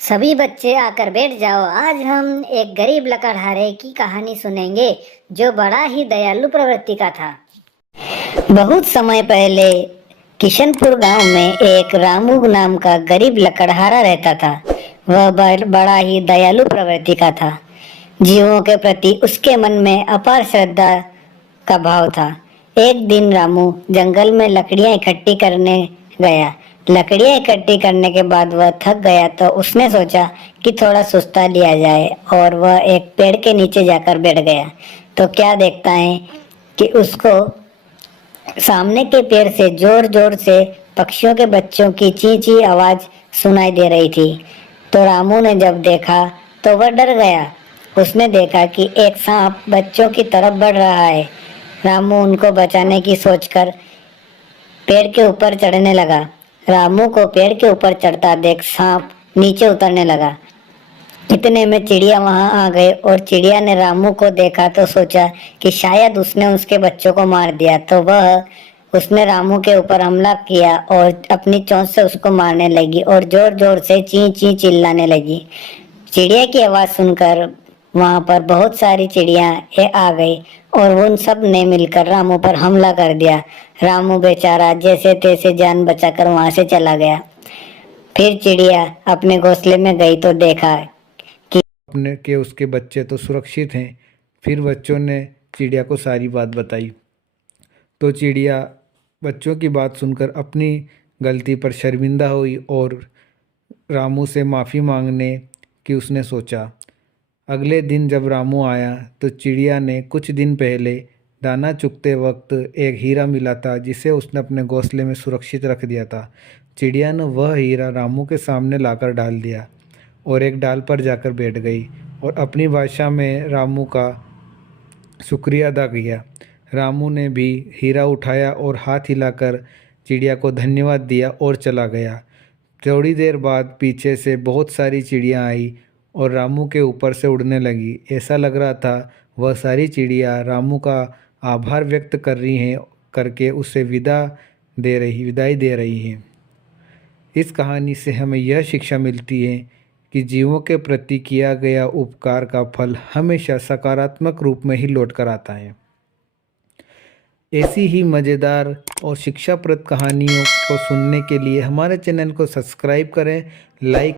सभी बच्चे आकर बैठ जाओ। आज हम एक गरीब लकड़हारे की कहानी सुनेंगे जो बड़ा ही दयालु प्रवृत्ति का था। बहुत समय पहले किशनपुर गांव में एक रामू नाम का गरीब लकड़हारा रहता था। वह बड़ा ही दयालु प्रवृत्ति का था। जीवों के प्रति उसके मन में अपार श्रद्धा का भाव था। एक दिन रामू जंगल में लकड़ियां इकट्ठी करने गया। लकड़ियां इकट्ठी करने के बाद वह थक गया तो उसने सोचा कि थोड़ा सुस्ता लिया जाए और वह एक पेड़ के नीचे जाकर बैठ गया। तो क्या देखता है कि उसको सामने के पेड़ से जोर जोर से पक्षियों के बच्चों की ची ची आवाज सुनाई दे रही थी। तो रामू ने जब देखा तो वह डर गया। उसने देखा कि एक सांप बच्चों की तरफ बढ़ रहा है। रामू उनको बचाने की सोचकर पेड़ के ऊपर चढ़ने लगा। रामू को पेड़ के ऊपर चढ़ता देख सांप नीचे उतरने लगा। इतने में चिड़िया वहां आ गए और चिड़िया ने रामू को देखा तो सोचा कि शायद उसने उसके बच्चों को मार दिया। तो उसने रामू के ऊपर हमला किया और अपनी चोंच से उसको मारने लगी और जोर जोर से ची ची चिल्लाने लगी। चिड़िया की आवाज सुनकर वहां पर बहुत सारी चिड़िया आ गई और उन सब ने मिलकर रामू पर हमला कर दिया। रामू बेचारा जैसे तैसे जान बचाकर वहां से चला गया। फिर चिड़िया अपने घोंसले में गई तो देखा अपने के उसके बच्चे तो सुरक्षित हैं। फिर बच्चों ने चिड़िया को सारी बात बताई तो चिड़िया बच्चों की बात सुनकर अपनी गलती पर शर्मिंदा हुई और रामू से माफ़ी मांगने की उसने सोचा। अगले दिन जब रामू आया तो चिड़िया ने कुछ दिन पहले दाना चुगते वक्त एक हीरा मिला था जिसे उसने अपने घोंसले में सुरक्षित रख दिया था। चिड़िया ने वह हीरा रामू के सामने लाकर डाल दिया और एक डाल पर जाकर बैठ गई और अपनी भाषा में रामू का शुक्रिया अदा किया। रामू ने भी हीरा उठाया और हाथ हिलाकर चिड़िया को धन्यवाद दिया और चला गया। थोड़ी देर बाद पीछे से बहुत सारी चिड़िया आई और रामू के ऊपर से उड़ने लगी। ऐसा लग रहा था वह सारी चिड़िया रामू का आभार व्यक्त कर रही हैं करके उसे विदाई दे रही हैं। इस कहानी से हमें यह शिक्षा मिलती है कि जीवों के प्रति किया गया उपकार का फल हमेशा सकारात्मक रूप में ही लौट कर आता है। ऐसी ही मज़ेदार और शिक्षाप्रद कहानियों को सुनने के लिए हमारे चैनल को सब्सक्राइब करें, लाइक